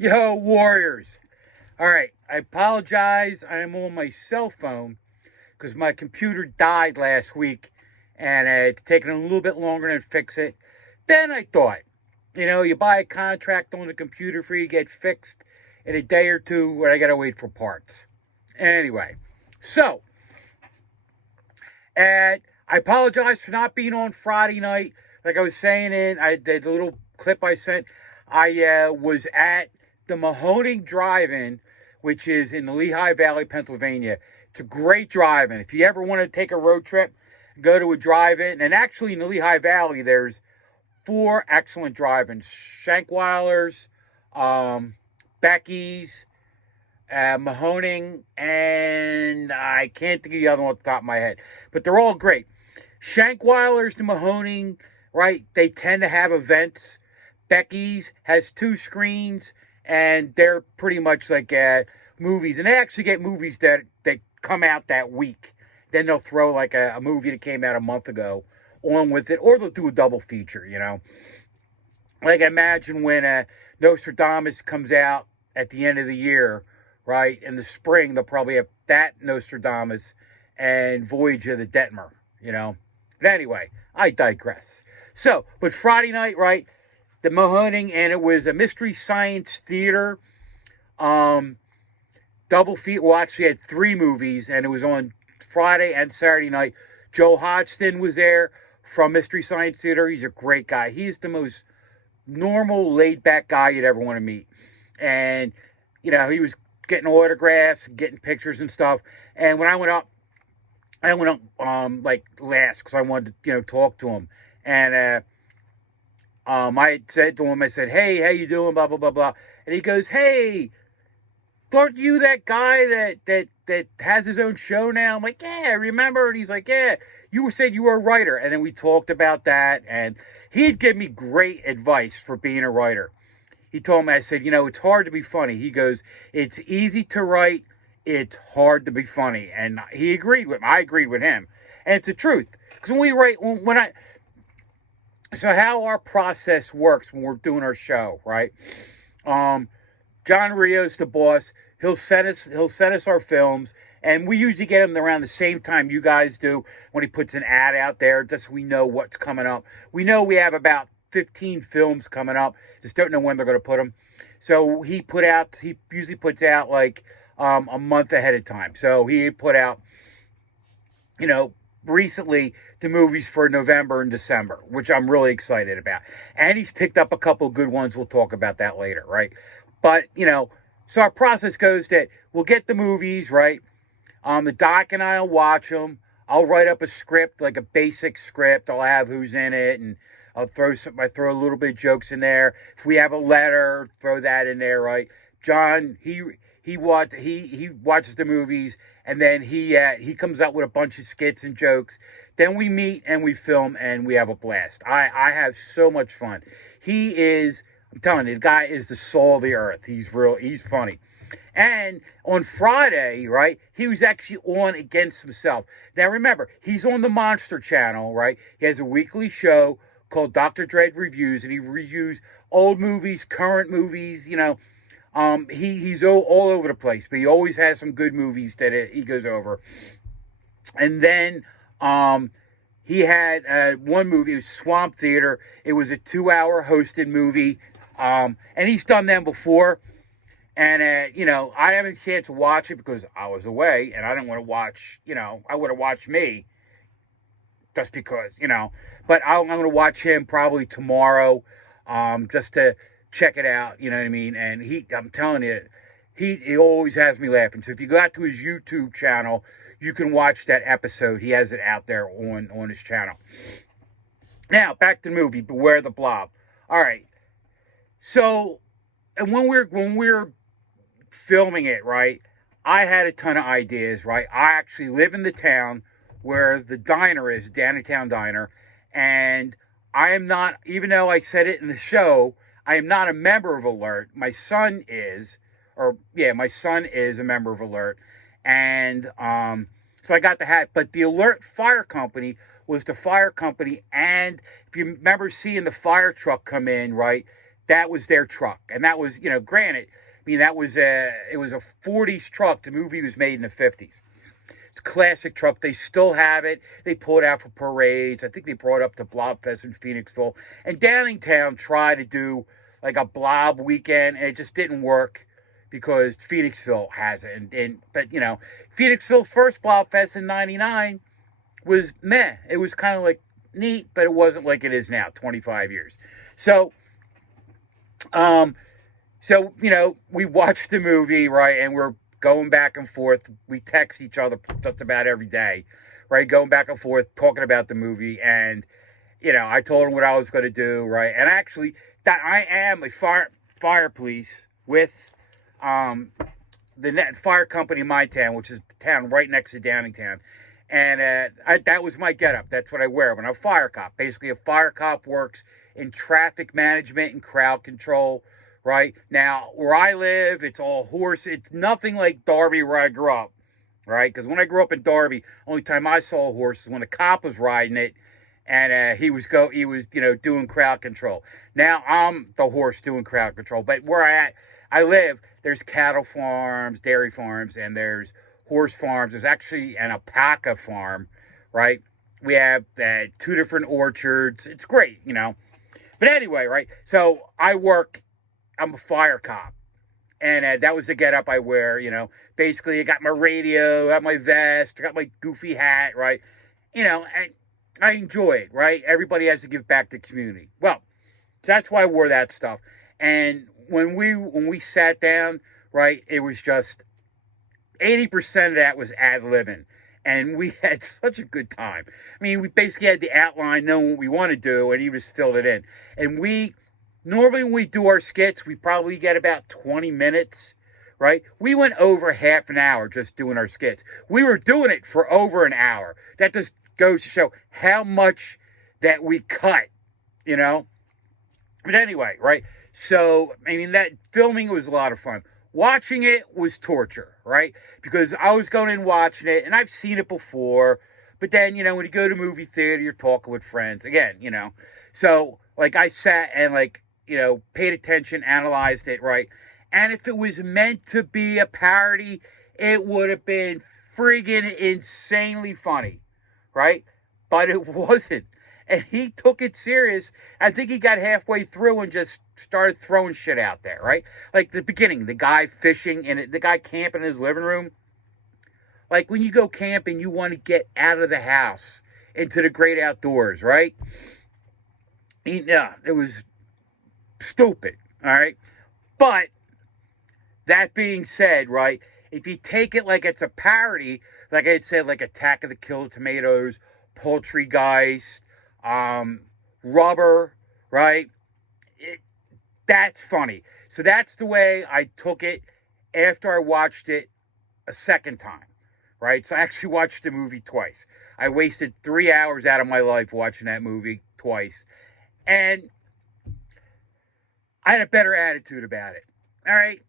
Yo, Warriors. All right, I apologize. I'm on my cell phone because my computer died last week and it's taken a little bit longer to fix it. Then I thought, you buy a contract on the computer for you get fixed in a day or two where I got to wait for parts. Anyway, so, and I apologize for not being on Friday night. Like I was saying the little clip I sent, I was at the Mahoning Drive-In, which is in the Lehigh Valley, Pennsylvania. It's a great drive-in. If you ever want to take a road trip, go to a drive-in. And actually, in the Lehigh Valley, there's four excellent drive-ins: Shankweiler's, Becky's, Mahoning, and I can't think of the other one off the top of my head. But they're all great. Shankweiler's to Mahoning, right? They tend to have events. Becky's has two screens, and they're pretty much like movies. And they actually get movies that come out that week. Then they'll throw like a movie that came out a month ago on with it, or they'll do a double feature. Like imagine when Nostradamus comes out at the end of the year, right? In the spring, they'll probably have that Nostradamus and Voyage of the Detmer. But anyway, I digress. So, but Friday night, right? The Mahoning, and it was a Mystery Science Theater double feature. Well, actually, had three movies, and it was on Friday and Saturday night. Joe Hodgson was there from Mystery Science Theater. He's a great guy. He's the most normal, laid-back guy you'd ever want to meet. And, he was getting autographs, getting pictures and stuff. And when I went up like last because I wanted to, talk to him. And I had said to him, I said, "Hey, how you doing? Blah blah blah blah." And he goes, "Hey, aren't you that guy that has his own show now?" I'm like, "Yeah, I remember." And he's like, "Yeah, you said you were a writer." And then we talked about that, and he'd give me great advice for being a writer. He told me, I said, "It's hard to be funny." He goes, "It's easy to write. It's hard to be funny." And he agreed with me. I agreed with him. And it's the truth. Because when we write, so how our process works when we're doing our show, right? John Rio's the boss. He'll send us our films, and we usually get them around the same time you guys do when he puts an ad out there, just so we know what's coming up. We know we have about 15 films coming up. Just don't know when they're going to put them. So he usually puts out like a month ahead of time. So he put out, recently the movies for November and December, which I'm really excited about. And he's picked up a couple good ones. We'll talk about that later, right? But, so our process goes that we'll get the movies, right? The doc and I'll watch them. I'll write up a script, like a basic script. I'll have who's in it, and I throw a little bit of jokes in there. If we have a letter, throw that in there, right? John, he watches the movies, and then he comes out with a bunch of skits and jokes. Then we meet and we film and we have a blast. I have so much fun. I'm telling you, the guy is the soul of the earth. He's funny. And on Friday, right, he was actually on Against Himself. Now remember, he's on the Monster Channel, right? He has a weekly show called Dr. Dread Reviews, and he reviews old movies, current movies, he's all over the place, but he always has some good movies that he goes over. And then he had one movie, it was Swamp Theater. It was a 2-hour hosted movie, and he's done them before. And, I haven't had a chance to watch it because I was away, and I didn't want to watch, I would have watched me just because, But I'm going to watch him probably tomorrow just to check it out, you know what I mean? And I'm telling you, he always has me laughing. So if you go out to his YouTube channel, you can watch that episode. He has it out there on his channel. Now, back to the movie, Beware the Blob. All right. So, and when we're filming it, right, I had a ton of ideas, right? I actually live in the town where the diner is, Downtown Diner, and I am not, even though I said it in the show, I am not a member of Alert. My son is a member of Alert. And so I got the hat. But the Alert Fire Company was the fire company. And if you remember seeing the fire truck come in, right, that was their truck. And that was, granted, I mean, it was a 40s truck. The movie was made in the 50s. It's a classic truck. They still have it. They pull it out for parades. I think they brought it up to Blobfest in Phoenixville. And Downingtown tried to do like a Blob weekend, and it just didn't work because Phoenixville has it. But Phoenixville's first Blobfest in '99 was meh. It was kind of like neat, but it wasn't like it is now, 25 years. So, we watched the movie, right, and we're going back and forth. We text each other just about every day, right, going back and forth, talking about the movie, and, I told him what I was going to do, right, and actually, that I am a fire police with the fire company in my town, which is the town right next to Downingtown. And that was my getup. That's what I wear when I'm a fire cop. Basically, a fire cop works in traffic management and crowd control, right? Now, where I live, it's all horse. It's nothing like Darby where I grew up, right? Because when I grew up in Darby, only time I saw a horse is when a cop was riding it, and he was doing crowd control. Now I'm the horse doing crowd control. But where I live, there's cattle farms, dairy farms, and there's horse farms. There's actually an alpaca farm, right? We have 2 different orchards. It's great, But anyway, right? So I'm a fire cop. And that was the getup I wear, Basically, I got my radio, I got my vest, I got my goofy hat, right? And I enjoy it, right? Everybody has to give back to the community. Well, so that's why I wore that stuff. And when we sat down, right, it was just 80% of that was ad-libbing. And we had such a good time. I mean, we basically had the outline, knowing what we want to do, and he just filled it in. And normally when we do our skits, we probably get about 20 minutes, right? We went over half an hour just doing our skits. We were doing it for over an hour. That just goes to show how much that we cut, But anyway, right? So, I mean, that filming was a lot of fun. Watching it was torture, right? Because I was going in watching it, and I've seen it before. But then, when you go to movie theater, you're talking with friends. Again, So, like, I sat and, paid attention, analyzed it, right? And if it was meant to be a parody, it would have been friggin' insanely funny, right? But it wasn't. And he took it serious. I think he got halfway through and just started throwing shit out there, right? Like the beginning, the guy fishing and the guy camping in his living room. Like when you go camping, you want to get out of the house into the great outdoors, right? Yeah, it was stupid, all right? But that being said, right, if you take it like it's a parody, like I had said, like Attack of the Killer Tomatoes, Poultrygeist, Rubber, right? That's funny. So that's the way I took it after I watched it a second time, right? So I actually watched the movie twice. I wasted 3 hours out of my life watching that movie twice. And I had a better attitude about it, all right?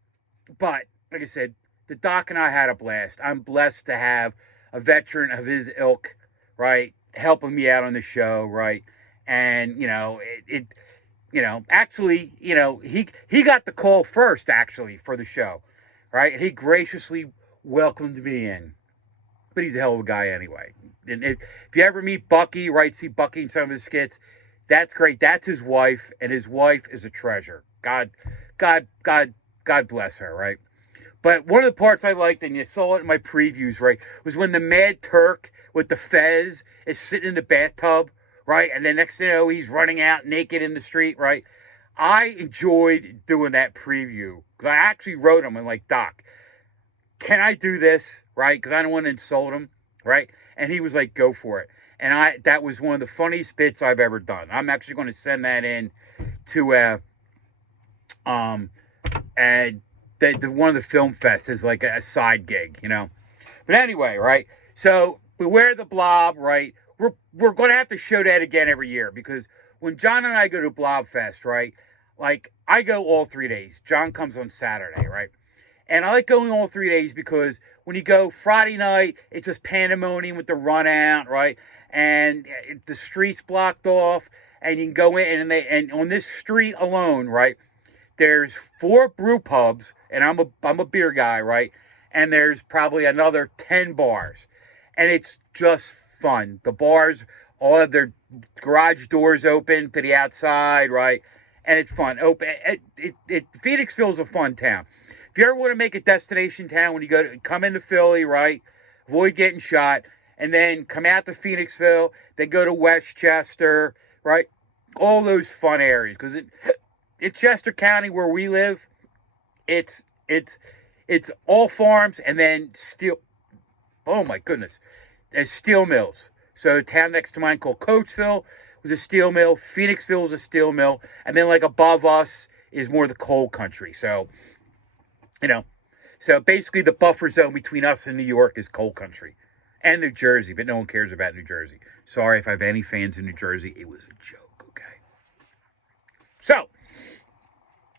But, like I said, the doc and I had a blast. I'm blessed to have a veteran of his ilk, right, helping me out on the show, right? And, actually, he got the call first, actually, for the show, right? And he graciously welcomed me in. But he's a hell of a guy anyway. And if you ever meet Bucky, right, see Bucky in some of his skits, that's great. That's his wife, and his wife is a treasure. God bless her, right? But one of the parts I liked, and you saw it in my previews, right, was when the Mad Turk with the fez is sitting in the bathtub, right? And then next thing you know, he's running out naked in the street, right? I enjoyed doing that preview because I actually wrote him and like, Doc, can I do this, right? Because I don't want to insult him, right? And he was like, go for it. And that was one of the funniest bits I've ever done. I'm actually going to send that in to and one of the film fests is like a side gig, But anyway, right? So Beware the Blob, right? We're going to have to show that again every year because when John and I go to Blob Fest, right? Like I go all 3 days. John comes on Saturday, right? And I like going all 3 days because when you go Friday night, it's just pandemonium with the run out, right? And the streets blocked off, and you can go in and on this street alone, right? there's 4 brew pubs, and I'm a beer guy, right? And there's probably another 10 bars, and it's just fun. The bars all have their garage doors open to the outside, right? And it's fun. Phoenixville's a fun town. If you ever want to make a destination town, when you come into Philly, right? Avoid getting shot, and then come out to Phoenixville, then go to Westchester, right? All those fun areas, because it's Chester County where we live. It's all farms, and then steel. Oh my goodness, there's steel mills. So a town next to mine called Coatesville was a steel mill. Phoenixville was a steel mill, and then like above us is more the coal country. So, so basically the buffer zone between us and New York is coal country, and New Jersey, but no one cares about New Jersey. Sorry if I have any fans in New Jersey. It was a joke, okay? So,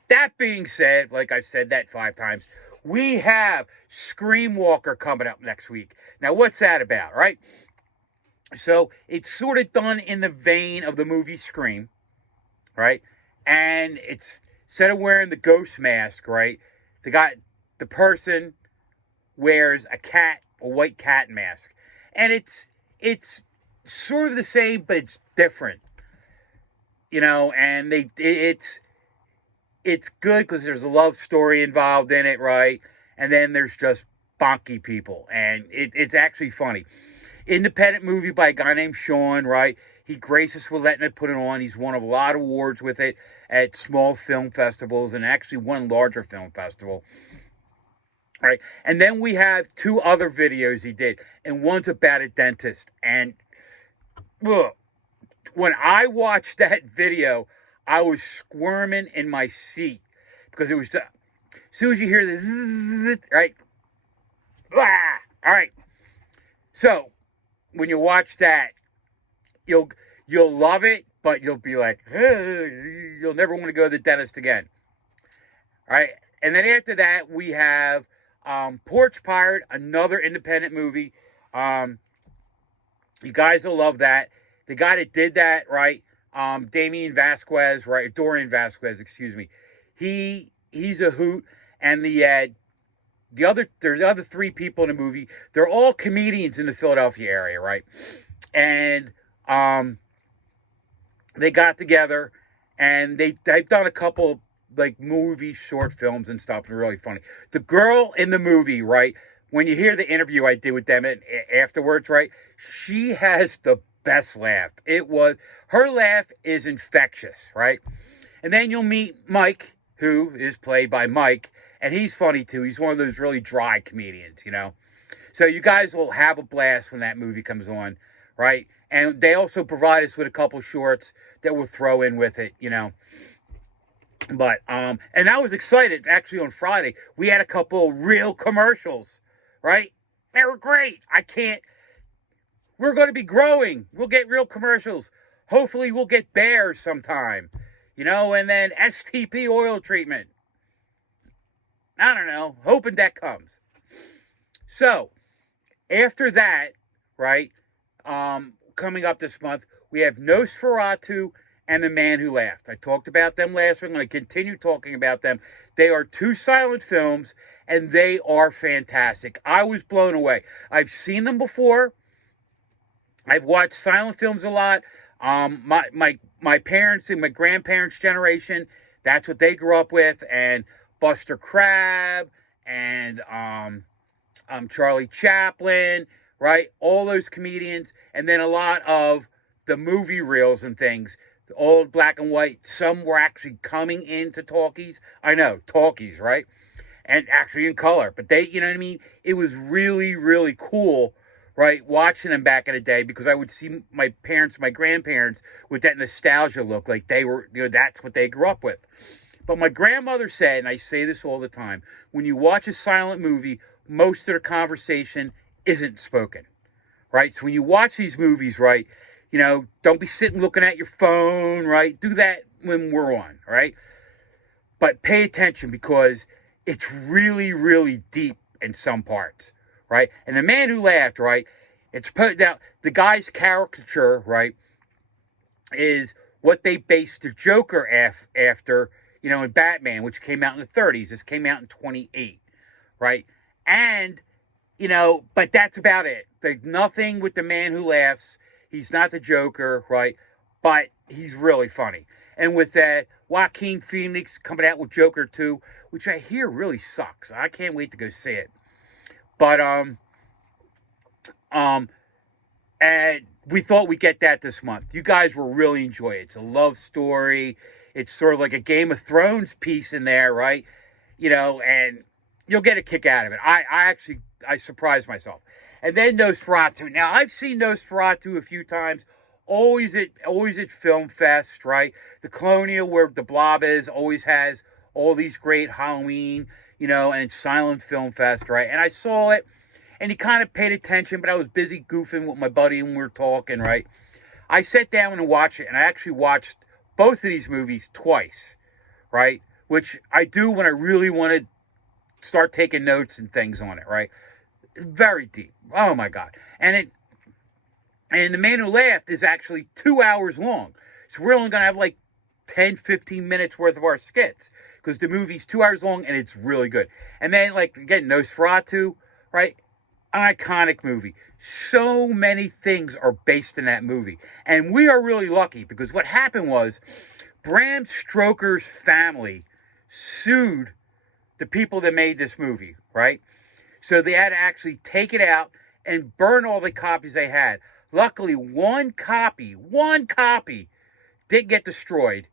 that being said, like I've said that 5 times, we have Screamwalker coming up next week. Now, what's that about, right? So, it's sort of done in the vein of the movie Scream, right? And it's, instead of wearing the ghost mask, right, the person wears a white cat mask. And it's sort of the same, but it's different. And it's good because there's a love story involved in it, right? And then there's just bonky people, and it's actually funny. Independent movie by a guy named Sean, right? He graced us with letting it put it on. He's won a lot of awards with it at small film festivals, and actually one larger film festival. Right? And then we have 2 other videos he did, and one's about a dentist. And when I watched that video, I was squirming in my seat, because it was as soon as you hear the zzz, right? All right. So when you watch that, you'll love it, but you'll be like, you'll never want to go to the dentist again. All right. And then after that, we have Porch Pirate, another independent movie. You guys will love that. The guy that did that, right? Dorian Vasquez, excuse me. He's a hoot, and there's other 3 people in the movie. They're all comedians in the Philadelphia area, right? And they got together, and they've done a couple like movie short films and stuff, and really funny. The girl in the movie, right? When you hear the interview I did with them afterwards, right? She has the best laugh. Her laugh is infectious, right? And then you'll meet Mike, who is played by Mike, and he's funny too. He's one of those really dry comedians, So you guys will have a blast when that movie comes on, right? And they also provide us with a couple shorts that we'll throw in with it, But, and I was excited, actually, on Friday. We had a couple real commercials, right? They were great. We're going to be growing. We'll get real commercials. Hopefully we'll get bears sometime, and then STP oil treatment. I don't know. Hoping that comes. So, after that, right, coming up this month, we have Nosferatu and The Man Who Laughed. I talked about them last week. I'm going to continue talking about them. They are 2 silent films, and they are fantastic. I was blown away. I've seen them before. I've watched silent films a lot. My parents and my grandparents' generation, that's what they grew up with. And Buster Crabbe and Charlie Chaplin, right? All those comedians. And then a lot of the movie reels and things. The old black and white. Some were actually coming into talkies. I know, talkies, right? And actually in color. But they, you know what I mean? It was really, really cool, right, watching them back in the day, because I would see my parents, my grandparents with that nostalgia look, like they were, that's what they grew up with. But my grandmother said, and I say this all the time, when you watch a silent movie, most of the conversation isn't spoken, right? So when you watch these movies, right, don't be sitting looking at your phone, right? Do that when we're on, right? But pay attention, because it's really, really deep in some parts, right? And The Man Who Laughed, right, it's put out, the guy's caricature, right, is what they based the Joker after, and Batman, which came out in the 30s. This came out in 28, right? And, but that's about it. There's nothing with the man who laughs. He's not the Joker, right? But he's really funny. And with that, Joaquin Phoenix coming out with Joker 2, which I hear really sucks. I can't wait to go see it. But, and we thought we'd get that this month. You guys will really enjoy it. It's a love story. It's sort of like a Game of Thrones piece in there, right? And you'll get a kick out of it. I surprised myself. And then Nosferatu. Now, I've seen Nosferatu a few times. Always at Film Fest, right? The Colonial, where the Blob is, always has all these great Halloween, and silent film fest, right? And I saw it, and he kind of paid attention, but I was busy goofing with my buddy when we were talking, right? I sat down and watched it, and I actually watched both of these movies twice, right? Which I do when I really want to start taking notes and things on it, right? Very deep. Oh my God. And The Man Who Laughed is actually 2 hours long. So we're only going to have like 10, 15 minutes worth of our skits, because the movie's 2 hours long and it's really good. And then, like, again, Nosferatu, right? An iconic movie. So many things are based in that movie. And we are really lucky, because what happened was Bram Stoker's family sued the people that made this movie, right? So they had to actually take it out and burn all the copies they had. Luckily, one copy did get destroyed,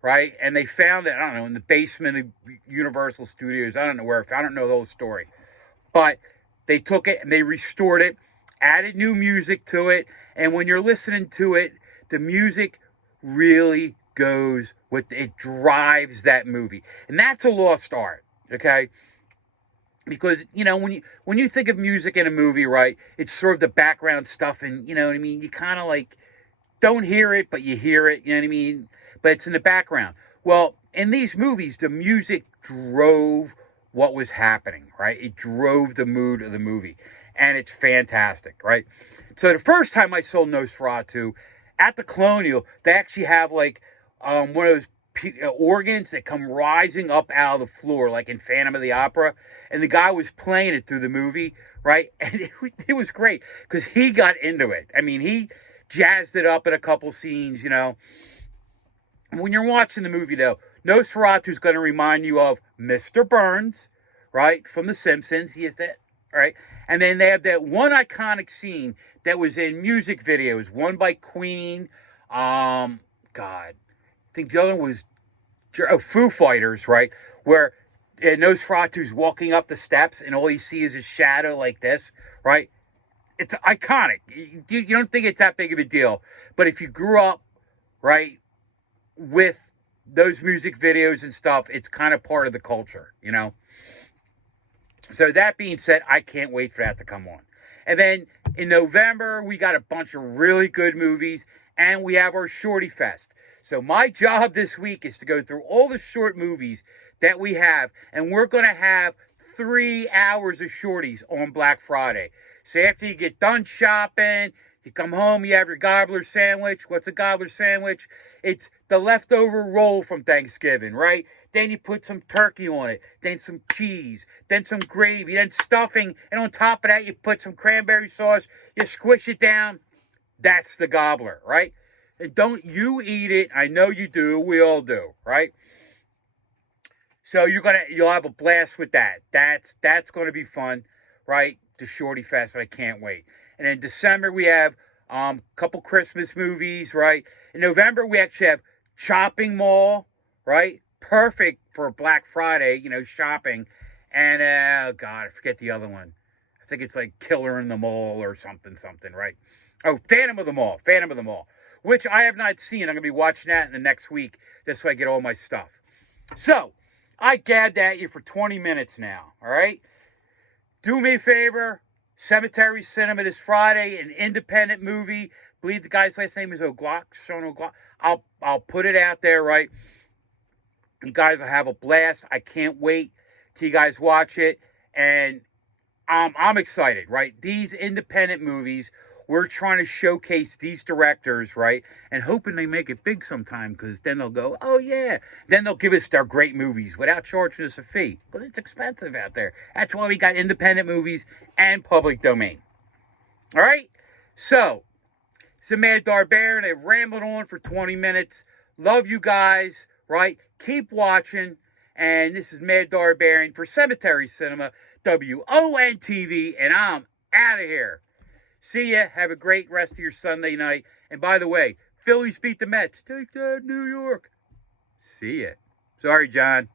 right? And they found it, I don't know, in the basement of Universal Studios. I don't know where. I don't know the whole story. But they took it and they restored it, added new music to it. And when you're listening to it, the music really goes with it, drives that movie. And that's a lost art, okay? Because, when you think of music in a movie, right, it's sort of the background stuff, and, you know what I mean? You kind of like don't hear it, but you hear it, you know what I mean? But it's in the background. Well, in these movies, the music drove what was happening, right? It drove the mood of the movie, and it's fantastic, right? So the first time I saw Nosferatu at the Colonial, they actually have like one of those organs that come rising up out of the floor, like in Phantom of the Opera, and the guy was playing it through the movie, right? And it was great, because he got into it. I mean, he jazzed it up in a couple scenes, When you're watching the movie, though, Nosferatu is going to remind you of Mr. Burns, right, from The Simpsons. He is that, right? And then they have that one iconic scene that was in music videos, one by Queen, God, I think the other one was Foo Fighters, right? Where Nosferatu's walking up the steps and all you see is a shadow like this, right? It's iconic. You don't think it's that big of a deal. But if you grew up, right, with those music videos and stuff, it's kind of part of the culture, So that being said, I can't wait for that to come on. And then in November, we got a bunch of really good movies, and we have our Shorty Fest. So my job this week is to go through all the short movies that we have, and we're going to have 3 hours of shorties on Black Friday. So after you get done shopping, you come home, you have your gobbler sandwich. What's a gobbler sandwich? It's the leftover roll from Thanksgiving, right? Then you put some turkey on it, then some cheese, then some gravy, then stuffing, and on top of that, you put some cranberry sauce, you squish it down. That's the gobbler, right? And don't you eat it. I know you do. We all do, right? So you'll have a blast with that. That's going to be fun, right? The Shorty Fest, I can't wait. And in December, we have a couple Christmas movies, right? In November, we actually have Shopping Mall, right? Perfect for Black Friday, shopping. And, oh, God, I forget the other one. I think it's like Killer in the Mall or something, right? Oh, Phantom of the Mall, which I have not seen. I'm going to be watching that in the next week, just so I get all my stuff. So, I gabbed at you for 20 minutes now, all right? Do me a favor, Cemetery Cinema this Friday, an independent movie. I believe the guy's last name is O'Glock, Sean O'Glock. I'll put it out there, right? You guys will have a blast. I can't wait till you guys watch it. And I'm excited, right? These independent movies we're trying to showcase these directors, right? And hoping they make it big sometime, because then they'll go, oh yeah. Then they'll give us their great movies without charging us a fee. But it's expensive out there. That's why we got independent movies and public domain. All right? So, it's the Mad Darbarian. I've rambled on for 20 minutes. Love you guys, right? Keep watching. And this is Mad Darbarian for Cemetery Cinema, WONTV, and I'm out of here. See ya. Have a great rest of your Sunday night. And by the way, Phillies beat the Mets. Take that, New York. See ya. Sorry, John.